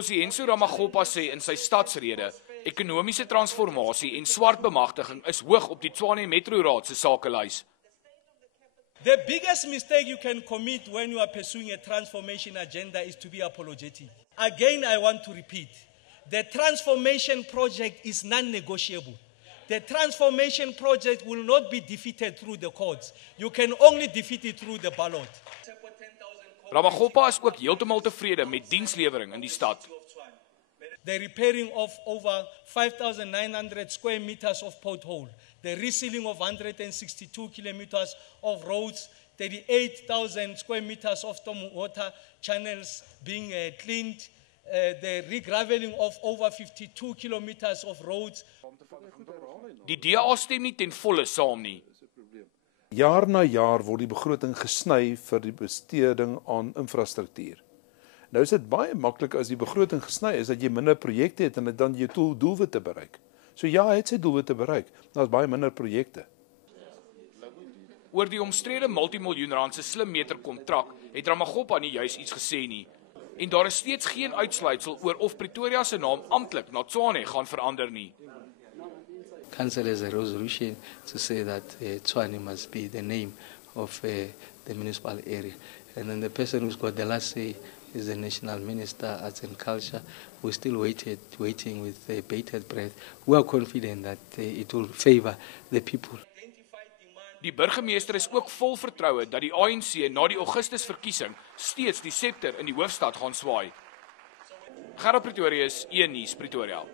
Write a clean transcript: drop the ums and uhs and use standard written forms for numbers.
Kgosienso Ramaphosa sê in sy stadsrede, ekonomiese transformasie en swart bemagtiging is hoog op die Tshwane Metroraad se sakelys. The biggest mistake you can commit when you are pursuing a transformation agenda is to be apologetic. Again, I want to repeat, the transformation project is non-negotiable. The transformation project will not be defeated through the courts. You can only defeat it through the ballot. Ramaphosa is ook heeltemal tevrede met dienslewering in die stad. The repairing of over 5,900 square meters of pothole, the resealing of 162 kilometers of roads, 38,000 square meters of stormwater channels being cleaned, the regraveling of over 52 kilometers of roads. Die DA stem nie ten volle saam nie. Jaar na jaar word die begroting gesny vir die besteding aan infrastruktuur. Nou is dit baie maklik as die begroting gesny is dat jy minder projekte het en dan jy doelwitte bereik. So ja, hy het sy doelwitte bereik, maar daar's baie minder projekte. Oor die omstrede multimiljoen-rand se slim meter kontrak het Ramaphosa nie juis iets gesê nie. En daar is steeds geen uitsluitsel oor of Pretoria se naam amptelik na Tshwane gaan verander nie. Council has a resolution to say that Tshwane must be the name of the municipal area. And then the person who's got the last say is the National Minister, Arts and Culture. We're still waiting with bated breath. We are confident that it will favor the people. Die burgemeester is ook vol vertroue dat die ANC na die Augustusverkiesing steeds die septer in die hoofstad gaan swaai. Gerard Pretorius, 1 Nuus, Pretoria.